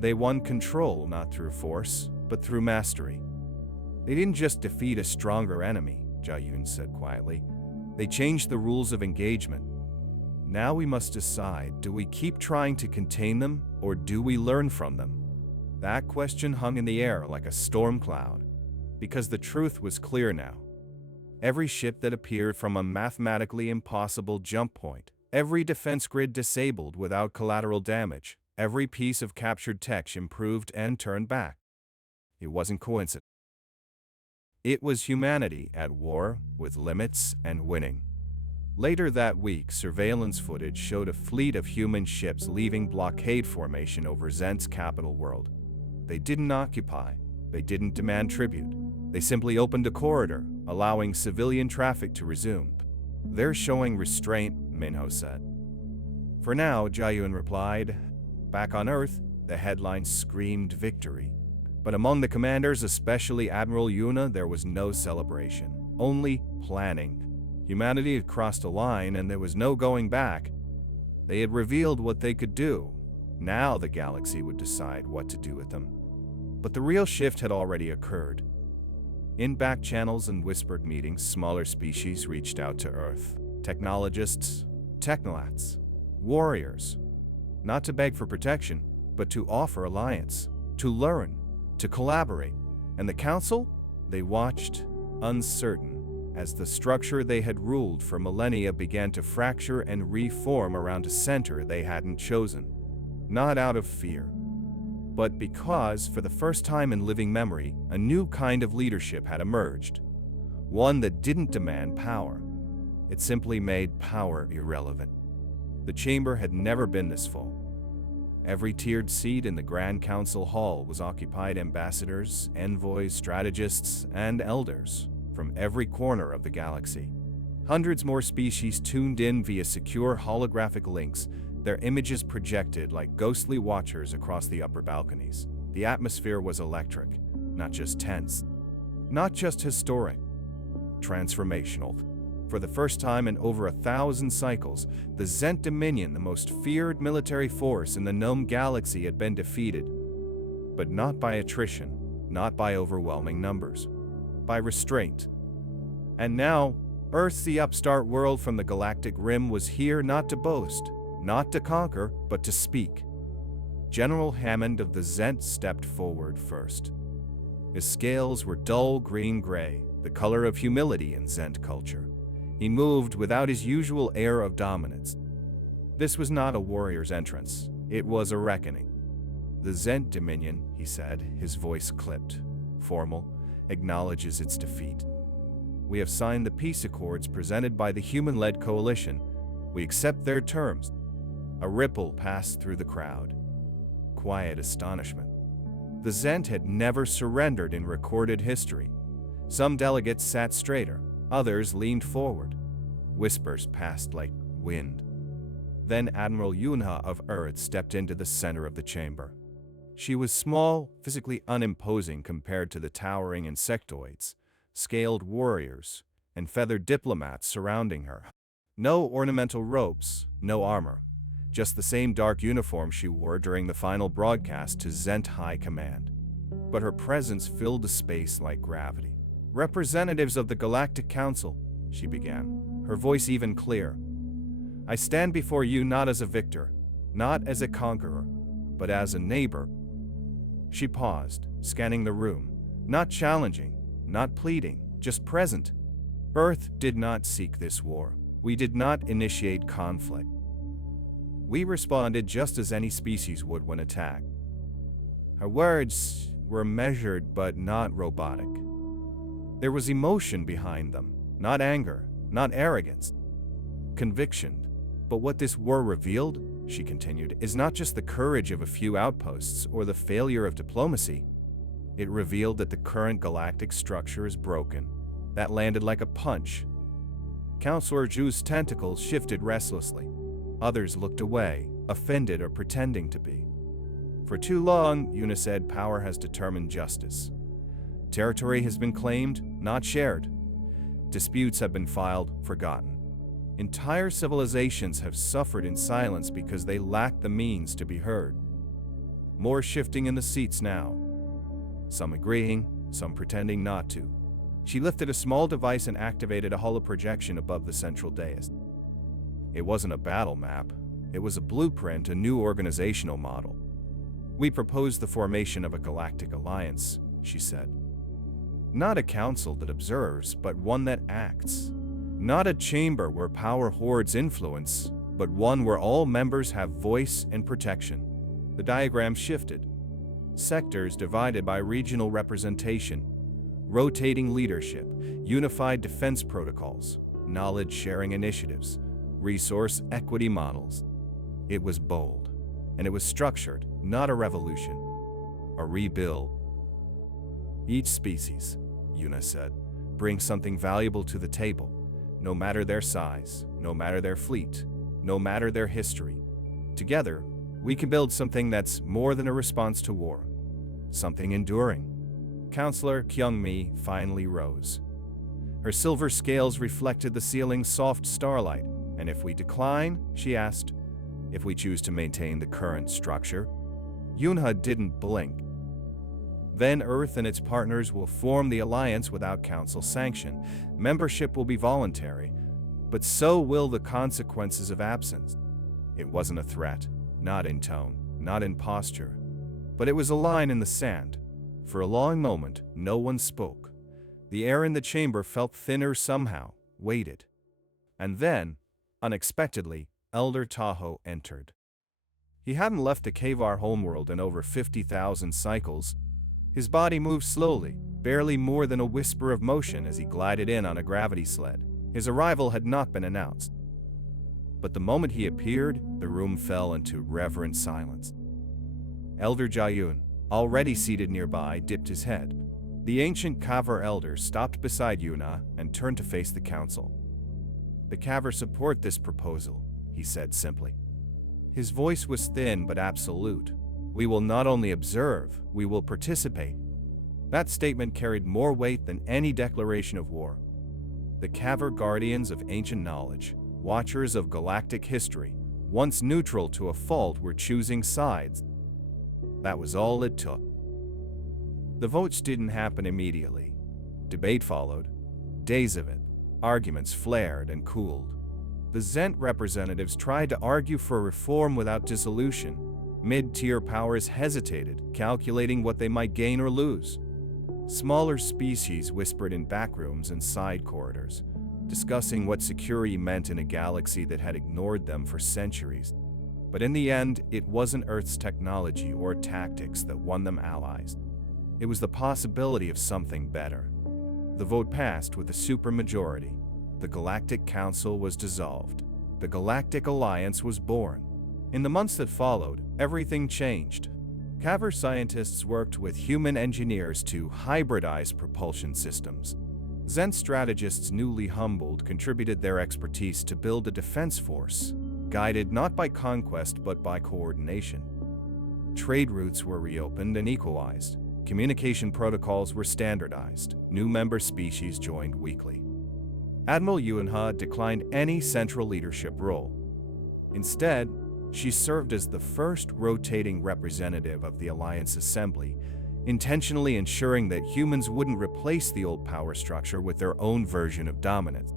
They won control, not through force, but through mastery. They didn't just defeat a stronger enemy, Jayun said quietly. They changed the rules of engagement. Now we must decide, do we keep trying to contain them, or do we learn from them? That question hung in the air like a storm cloud, because the truth was clear now. Every ship that appeared from a mathematically impossible jump point, every defense grid disabled without collateral damage, every piece of captured tech improved and turned back. It wasn't coincidence. It was humanity at war with limits and winning. Later that week, surveillance footage showed a fleet of human ships leaving blockade formation over Zent's capital world. They didn't occupy. They didn't demand tribute. They simply opened a corridor, allowing civilian traffic to resume. They're showing restraint, Minho said. For now, Jayun replied. Back on Earth, the headlines screamed victory. But among the commanders, especially Admiral Yuna, there was no celebration, only planning. Humanity had crossed a line and there was no going back. They had revealed what they could do. Now the galaxy would decide what to do with them. But the real shift had already occurred. In back channels and whispered meetings, smaller species reached out to Earth. Technologists, technolats, warriors. Not to beg for protection, but to offer alliance, to learn, to collaborate. And the Council? They watched, uncertain, as the structure they had ruled for millennia began to fracture and reform around a center they hadn't chosen. Not out of fear, but because, for the first time in living memory, a new kind of leadership had emerged. One that didn't demand power. It simply made power irrelevant. The chamber had never been this full. Every tiered seat in the Grand Council Hall was occupied by ambassadors, envoys, strategists, and elders from every corner of the galaxy. Hundreds more species tuned in via secure holographic links, their images projected like ghostly watchers across the upper balconies. The atmosphere was electric, not just tense, not just historic, transformational. For the first time in over 1,000 cycles, the Zent Dominion, the most feared military force in the known galaxy, had been defeated. But not by attrition, not by overwhelming numbers, by restraint. And now, Earth, the upstart world from the galactic rim, was here not to boast, not to conquer, but to speak. General Hammond of the Zent stepped forward first. His scales were dull green-gray, the color of humility in Zent culture. He moved without his usual air of dominance. This was not a warrior's entrance. It was a reckoning. The Zent Dominion, he said, his voice clipped, formal, acknowledges its defeat. We have signed the peace accords presented by the human-led coalition. We accept their terms. A ripple passed through the crowd. Quiet astonishment. The Zent had never surrendered in recorded history. Some delegates sat straighter. Others leaned forward. Whispers passed like wind. Then Admiral Yuna of Earth stepped into the center of the chamber. She was small, physically unimposing compared to the towering insectoids, scaled warriors, and feathered diplomats surrounding her. No ornamental robes, no armor, just the same dark uniform she wore during the final broadcast to Zent High Command. But her presence filled the space like gravity. "Representatives of the Galactic Council," she began, her voice even clear. "I stand before you not as a victor, not as a conqueror, but as a neighbor." She paused, scanning the room, not challenging, not pleading, just present. Earth did not seek this war. We did not initiate conflict. We responded just as any species would when attacked. Her words were measured but not robotic. There was emotion behind them, not anger, not arrogance, conviction. But what this war revealed, she continued, is not just the courage of a few outposts or the failure of diplomacy. It revealed that the current galactic structure is broken. That landed like a punch. Counselor Zhu's tentacles shifted restlessly. Others looked away, offended or pretending to be. For too long, Yuna said, power has determined justice. Territory has been claimed, not shared. Disputes have been filed, forgotten. Entire civilizations have suffered in silence because they lacked the means to be heard. More shifting in the seats now. Some agreeing, some pretending not to. She lifted a small device and activated a holoprojection above the central dais. It wasn't a battle map. It was a blueprint, a new organizational model. "We propose the formation of a galactic alliance," she said. "Not a council that observes, but one that acts. Not a chamber where power hoards influence, but one where all members have voice and protection." The diagram shifted. Sectors divided by regional representation, rotating leadership, unified defense protocols, knowledge-sharing initiatives, resource equity models. It was bold, and it was structured, not a revolution, a rebuild. "Each species," Yuna said, "brings something valuable to the table, no matter their size, no matter their fleet, no matter their history. Together, we can build something that's more than a response to war, something enduring." Counselor Kyung-mi finally rose. Her silver scales reflected the ceiling's soft starlight. "And if we decline," she asked, "if we choose to maintain the current structure?" Yunha didn't blink. "Then Earth and its partners will form the alliance without council sanction. Membership will be voluntary, but so will the consequences of absence." It wasn't a threat, not in tone, not in posture, but it was a line in the sand. For a long moment, no one spoke. The air in the chamber felt thinner somehow, weighted. And then, unexpectedly, Elder Tahoe entered. He hadn't left the Kavar homeworld in over 50,000 cycles. His body moved slowly, barely more than a whisper of motion as he glided in on a gravity sled. His arrival had not been announced. But the moment he appeared, the room fell into reverent silence. Elder Jayun, already seated nearby, dipped his head. The ancient Kavar elder stopped beside Yuna and turned to face the council. "The Kavar support this proposal," he said simply. His voice was thin but absolute. "We will not only observe, we will participate." That statement carried more weight than any declaration of war. The Kavar guardians of ancient knowledge, watchers of galactic history, once neutral to a fault, were choosing sides. That was all it took. The votes didn't happen immediately. Debate followed. Days of it. Arguments flared and cooled. The Zent representatives tried to argue for reform without dissolution. Mid-tier powers hesitated, calculating what they might gain or lose. Smaller species whispered in backrooms and side corridors, discussing what security meant in a galaxy that had ignored them for centuries. But in the end, it wasn't Earth's technology or tactics that won them allies. It was the possibility of something better. The vote passed with a supermajority. The Galactic Council was dissolved. The Galactic Alliance was born. In the months that followed, everything changed. Kavar scientists worked with human engineers to hybridize propulsion systems. Zent strategists, newly humbled, contributed their expertise to build a defense force, guided not by conquest but by coordination. Trade routes were reopened and equalized. Communication protocols were standardized. New member species joined weekly. Admiral Yunha declined any central leadership role. Instead, she served as the first rotating representative of the Alliance Assembly, intentionally ensuring that humans wouldn't replace the old power structure with their own version of dominance.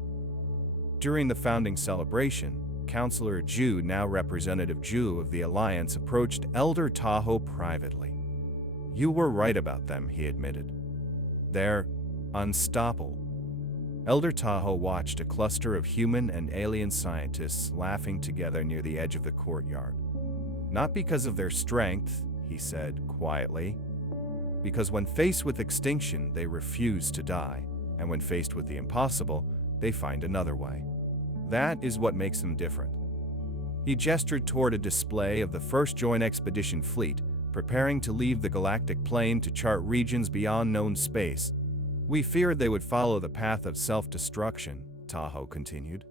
During the founding celebration, Councillor Ju, now Representative Ju of the Alliance, approached Elder Tahoe privately. "You were right about them," he admitted. "They're unstoppable." Elder Tahoe watched a cluster of human and alien scientists laughing together near the edge of the courtyard. "Not because of their strength," he said quietly, "because when faced with extinction, they refuse to die, and when faced with the impossible, they find another way. That is what makes them different." He gestured toward a display of the first Joint Expedition fleet, preparing to leave the galactic plane to chart regions beyond known space. "We feared they would follow the path of self-destruction," Tahoe continued.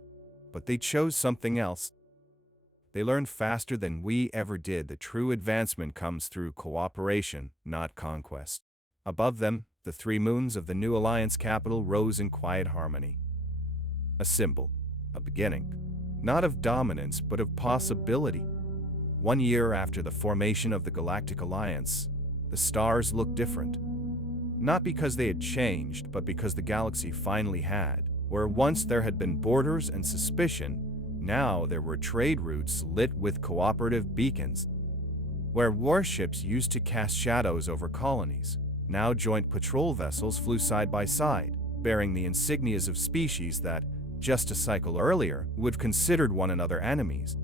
"But they chose something else. They learned faster than we ever did that true advancement comes through cooperation, not conquest." Above them, the 3 moons of the new Alliance capital rose in quiet harmony. A symbol, a beginning, not of dominance but of possibility. 1 year after the formation of the Galactic Alliance, the stars looked different. Not because they had changed, but because the galaxy finally had. Where once there had been borders and suspicion, now there were trade routes lit with cooperative beacons. Where warships used to cast shadows over colonies, now joint patrol vessels flew side by side, bearing the insignias of species that, just a cycle earlier, would have considered one another enemies.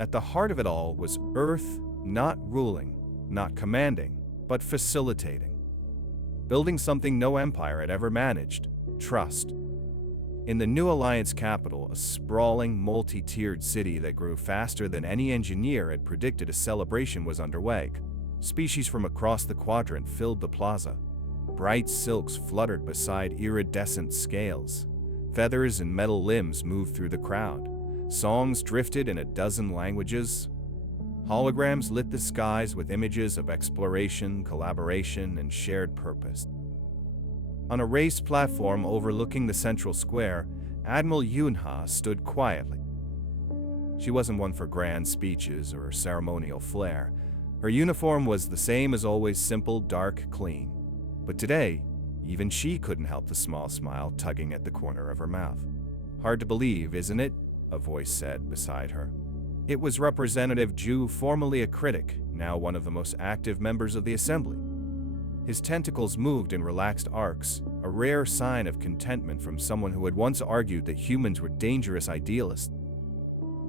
At the heart of it all was Earth, not ruling, not commanding, but facilitating. Building something no empire had ever managed: trust. In the new Alliance capital, a sprawling, multi-tiered city that grew faster than any engineer had predicted, a celebration was underway. Species from across the quadrant filled the plaza. Bright silks fluttered beside iridescent scales. Feathers and metal limbs moved through the crowd. Songs drifted in a dozen languages. Holograms lit the skies with images of exploration, collaboration, and shared purpose. On a raised platform overlooking the central square, Admiral Yunha stood quietly. She wasn't one for grand speeches or ceremonial flair. Her uniform was the same as always: simple, dark, clean. But today, even she couldn't help the small smile tugging at the corner of her mouth. "Hard to believe, isn't it?" a voice said beside her. It was Representative Ju, formerly a critic, now one of the most active members of the Assembly. His tentacles moved in relaxed arcs, a rare sign of contentment from someone who had once argued that humans were dangerous idealists.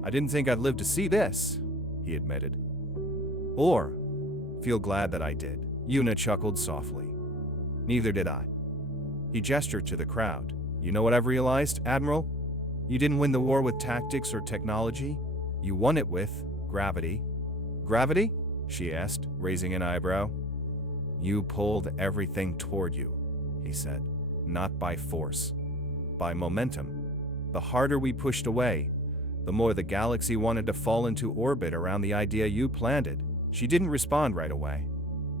"I didn't think I'd live to see this," he admitted. "Or feel glad that I did," Yuna chuckled softly. "Neither did I." He gestured to the crowd. "You know what I've realized, Admiral? You didn't win the war with tactics or technology. You won it with gravity." "Gravity?" she asked, raising an eyebrow. "You pulled everything toward you," he said. "Not by force, by momentum. The harder we pushed away, the more the galaxy wanted to fall into orbit around the idea you planted." She didn't respond right away.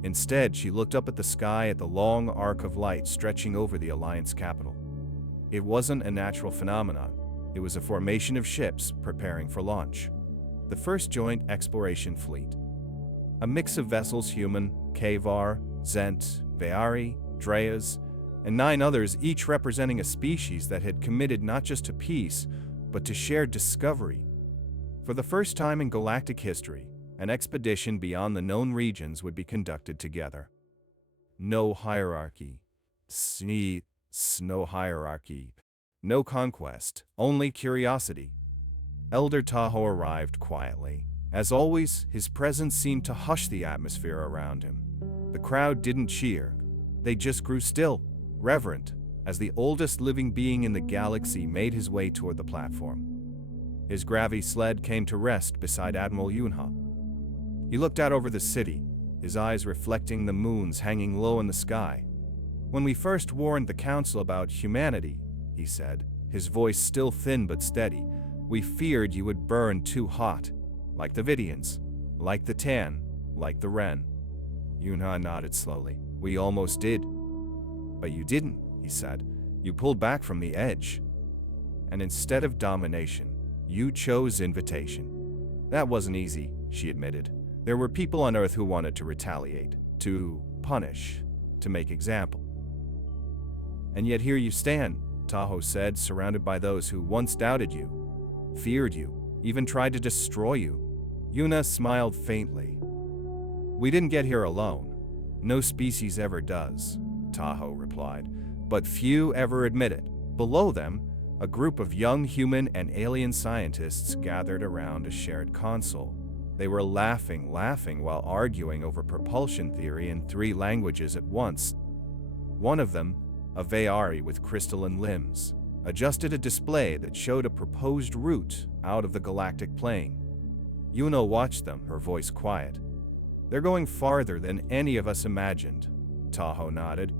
Instead, she looked up at the sky, at the long arc of light stretching over the Alliance capital. It wasn't a natural phenomenon. It was a formation of ships preparing for launch. The first joint exploration fleet. A mix of vessels: human, Kavar, Zent, Veari, Dreas, and 9 others, each representing a species that had committed not just to peace, but to shared discovery. For the first time in galactic history, an expedition beyond the known regions would be conducted together. No hierarchy. No hierarchy. No conquest, only curiosity. Elder Tahoe arrived quietly. As always, his presence seemed to hush the atmosphere around him. The crowd didn't cheer. They just grew still, reverent, as the oldest living being in the galaxy made his way toward the platform. His gravity sled came to rest beside Admiral Yunha. He looked out over the city, his eyes reflecting the moons hanging low in the sky. "When we first warned the Council about humanity," he said, his voice still thin but steady, "we feared you would burn too hot, like the Vidians, like the Tan, like the Ren." Yunha nodded slowly. "We almost did." "But you didn't," he said. "You pulled back from the edge. And instead of domination, you chose invitation. That wasn't easy, she admitted. There were people on Earth who wanted to retaliate, to punish, to make example. And yet here you stand, Tahoe said, surrounded by those who once doubted you, feared you, even tried to destroy you. Yuna smiled faintly. We didn't get here alone. No species ever does, Tahoe replied, but few ever admit it. Below them, a group of young human and alien scientists gathered around a shared console. They were laughing while arguing over propulsion theory in 3 languages at once. One of them, a Vayari with crystalline limbs, adjusted a display that showed a proposed route out of the galactic plane. Yuna watched them, her voice quiet. They're going farther than any of us imagined, Tahoe nodded,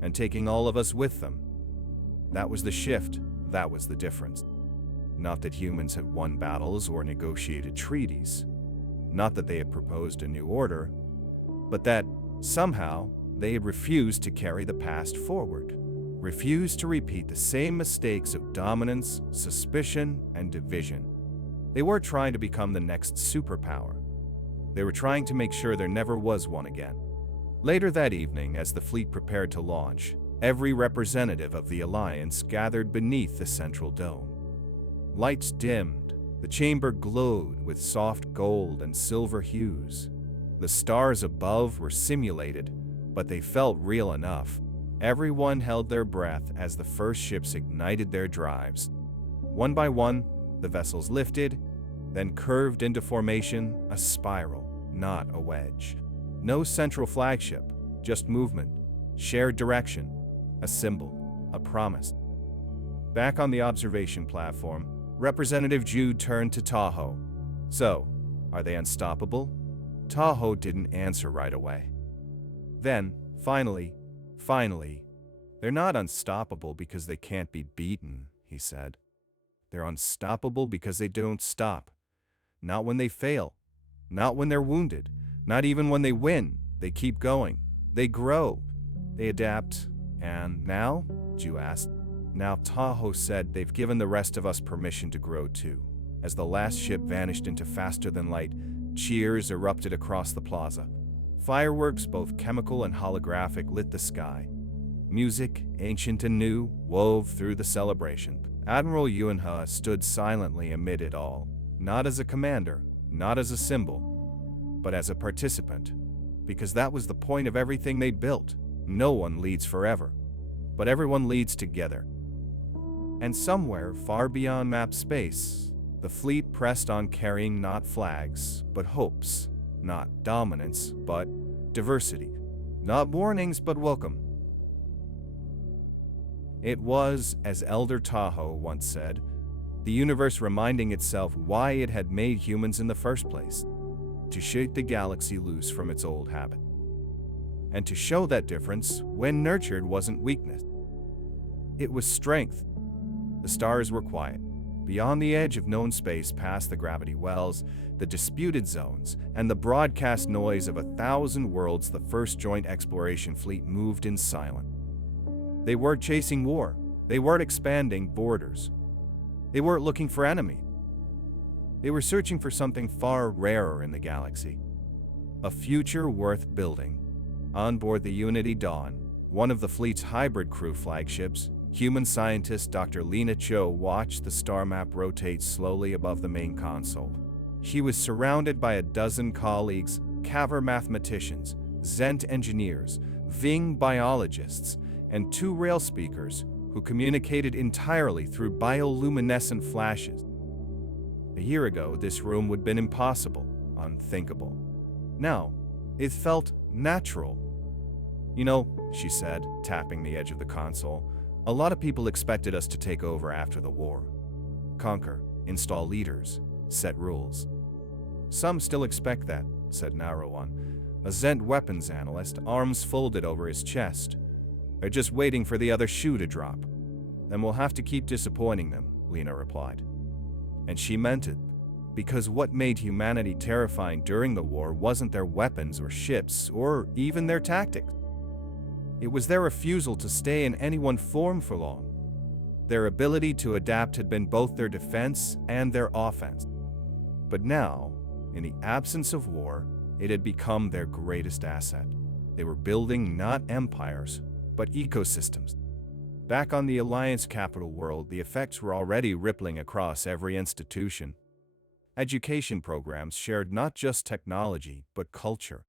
and taking all of us with them. That was the shift, that was the difference. Not that humans had won battles or negotiated treaties, not that they had proposed a new order, but that, somehow, they had refused to carry the past forward, refused to repeat the same mistakes of dominance, suspicion, and division. They weren't trying to become the next superpower. They were trying to make sure there never was one again. Later that evening, as the fleet prepared to launch, every representative of the Alliance gathered beneath the central dome. Lights dimmed, the chamber glowed with soft gold and silver hues. The stars above were simulated, but they felt real enough. Everyone held their breath as the first ships ignited their drives. One by one, the vessels lifted, then curved into formation, a spiral, not a wedge. No central flagship, just movement, shared direction, a symbol, a promise. Back on the observation platform, Representative Jude turned to Tahoe. So, are they unstoppable? Tahoe didn't answer right away. Then, finally, they're not unstoppable because they can't be beaten, he said. They're unstoppable because they don't stop. Not when they fail, not when they're wounded, not even when they win. They keep going, they grow, they adapt. And now? Ju asked. Now Tahoe said they've given the rest of us permission to grow too. As the last ship vanished into faster-than-light, cheers erupted across the plaza. Fireworks, both chemical and holographic, lit the sky. Music, ancient and new, wove through the celebration. Admiral Yunhe stood silently amid it all, not as a commander, not as a symbol, but as a participant, because that was the point of everything they'd built. No one leads forever, but everyone leads together. And somewhere far beyond map space, the fleet pressed on, carrying not flags, but hopes, not dominance, but diversity, not warnings, but welcome. It was, as Elder Tahoe once said, the universe reminding itself why it had made humans in the first place, to shake the galaxy loose from its old habit. And to show that difference, when nurtured, wasn't weakness. It was strength. The stars were quiet. Beyond the edge of known space, past the gravity wells, the disputed zones, and the broadcast noise of 1,000 worlds, the first joint exploration fleet moved in silence. They weren't chasing war. They weren't expanding borders. They weren't looking for enemies. They were searching for something far rarer in the galaxy. A future worth building. On board the Unity Dawn, one of the fleet's hybrid crew flagships, human scientist Dr. Lena Cho watched the star map rotate slowly above the main console. She was surrounded by a dozen colleagues, Kaver mathematicians, Zent engineers, Ving biologists, and 2 rail speakers who communicated entirely through bioluminescent flashes. A year ago, this room would have been impossible, unthinkable. Now, it felt natural. You know, she said, tapping the edge of the console, a lot of people expected us to take over after the war. Conquer, install leaders, set rules. Some still expect that, said Narawan, a Zent weapons analyst, arms folded over his chest. They're just waiting for the other shoe to drop. Then we'll have to keep disappointing them, Lena replied. And she meant it, because what made humanity terrifying during the war wasn't their weapons or ships, or even their tactics. It was their refusal to stay in any one form for long. Their ability to adapt had been both their defense and their offense. But now, in the absence of war, it had become their greatest asset. They were building not empires, but ecosystems. Back on the Alliance capital world, the effects were already rippling across every institution. Education programs shared not just technology, but culture.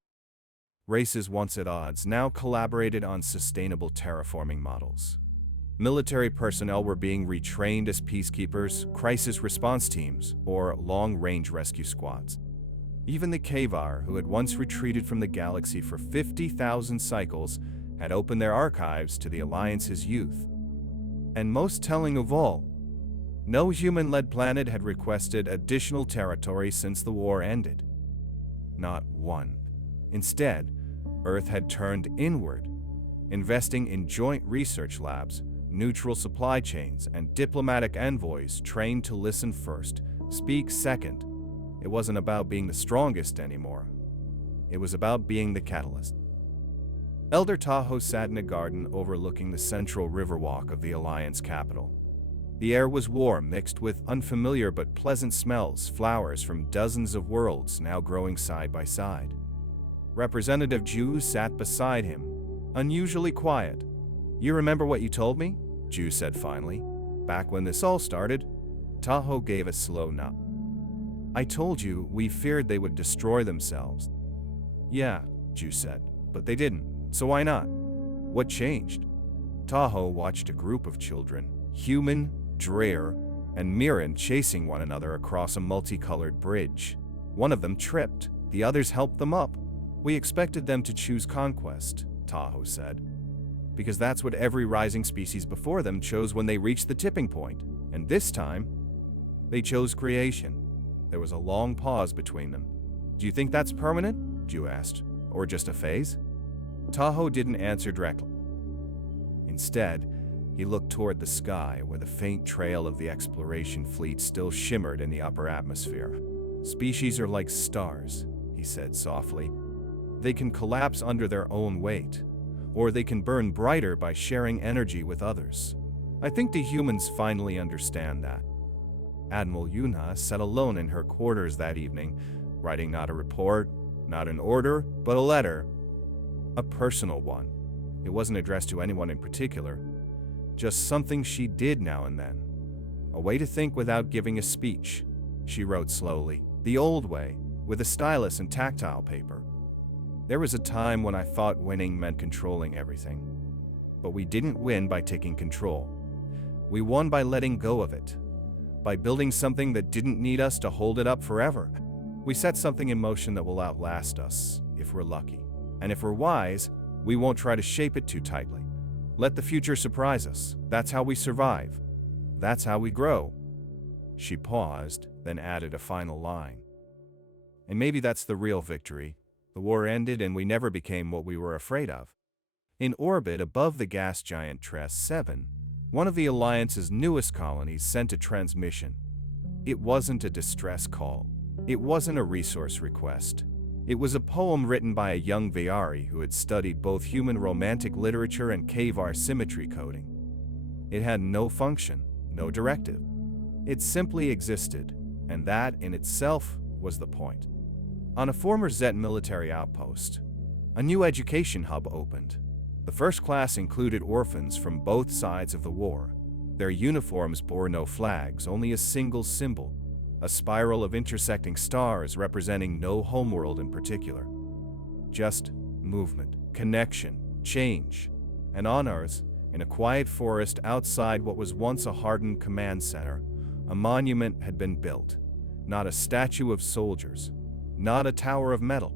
Races once at odds now collaborated on sustainable terraforming models. Military personnel were being retrained as peacekeepers, crisis response teams, or long-range rescue squads. Even the Kavar, who had once retreated from the galaxy for 50,000 cycles, had opened their archives to the Alliance's youth. And most telling of all, no human-led planet had requested additional territory since the war ended. Not one. Instead, Earth had turned inward, investing in joint research labs, neutral supply chains, and diplomatic envoys trained to listen first, speak second. It wasn't about being the strongest anymore. It was about being the catalyst. Elder Tahoe sat in a garden overlooking the central riverwalk of the Alliance capital. The air was warm, mixed with unfamiliar but pleasant smells, flowers from dozens of worlds now growing side by side. Representative Ju sat beside him, unusually quiet. "You remember what you told me?" Ju said finally. "Back when this all started?" Tahoe gave a slow nod. "I told you we feared they would destroy themselves." "Yeah," Ju said, "but they didn't, so why not? What changed?" Tahoe watched a group of children, human, Dreer, and Mirren, chasing one another across a multicolored bridge. One of them tripped, the others helped them up. "We expected them to choose conquest," Tahoe said, "because that's what every rising species before them chose when they reached the tipping point. And this time, they chose creation." There was a long pause between them. "Do you think that's permanent?" Ju asked. "Or just a phase?" Tahoe didn't answer directly. Instead, he looked toward the sky, where the faint trail of the exploration fleet still shimmered in the upper atmosphere. "Species are like stars," he said softly. "They can collapse under their own weight, or they can burn brighter by sharing energy with others. I think the humans finally understand that." Admiral Yuna sat alone in her quarters that evening, writing not a report, not an order, but a letter. A personal one. It wasn't addressed to anyone in particular, just something she did now and then. A way to think without giving a speech. She wrote slowly, the old way, with a stylus and tactile paper. "There was a time when I thought winning meant controlling everything. But we didn't win by taking control. We won by letting go of it. By building something that didn't need us to hold it up forever. We set something in motion that will outlast us, if we're lucky. And if we're wise, we won't try to shape it too tightly. Let the future surprise us. That's how we survive. That's how we grow." She paused, then added a final line. "And maybe that's the real victory. The war ended and we never became what we were afraid of." In orbit above the gas giant Tres-7, one of the Alliance's newest colonies sent a transmission. It wasn't a distress call. It wasn't a resource request. It was a poem written by a young Viari who had studied both human romantic literature and Kavar symmetry coding. It had no function, no directive. It simply existed, and that in itself was the point. On a former Zet military outpost, a new education hub opened. The first class included orphans from both sides of the war. Their uniforms bore no flags, only a single symbol, a spiral of intersecting stars representing no homeworld in particular. Just movement, connection, change. And on Earth, in a quiet forest outside what was once a hardened command center, a monument had been built. Not a statue of soldiers, not a tower of metal,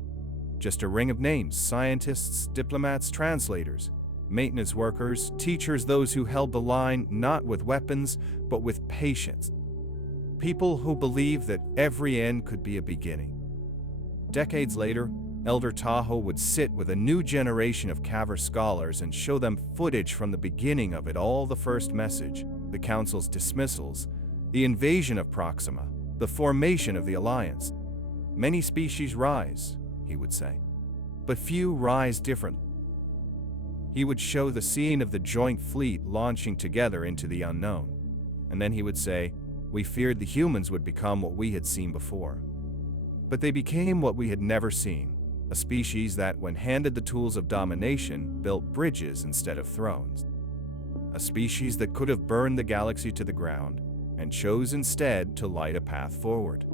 just a ring of names: scientists, diplomats, translators, maintenance workers, teachers, those who held the line not with weapons, but with patience. People who believed that every end could be a beginning. Decades later, Elder Tahoe would sit with a new generation of Kavar scholars and show them footage from the beginning of it all: the first message, the Council's dismissals, the invasion of Proxima, the formation of the Alliance. "Many species rise," he would say, "but few rise differently. He would show the scene of the joint fleet launching together into the unknown. And then he would say, "We feared the humans would become what we had seen before. But they became what we had never seen, a species that, when handed the tools of domination, built bridges instead of thrones. A species that could have burned the galaxy to the ground, and chose instead to light a path forward."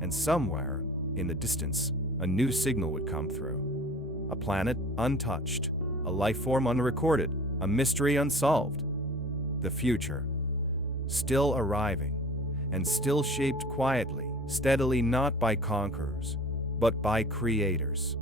And somewhere, in the distance, a new signal would come through. A planet untouched, a life form unrecorded, a mystery unsolved. The future, still arriving, and still shaped quietly, steadily, not by conquerors, but by creators.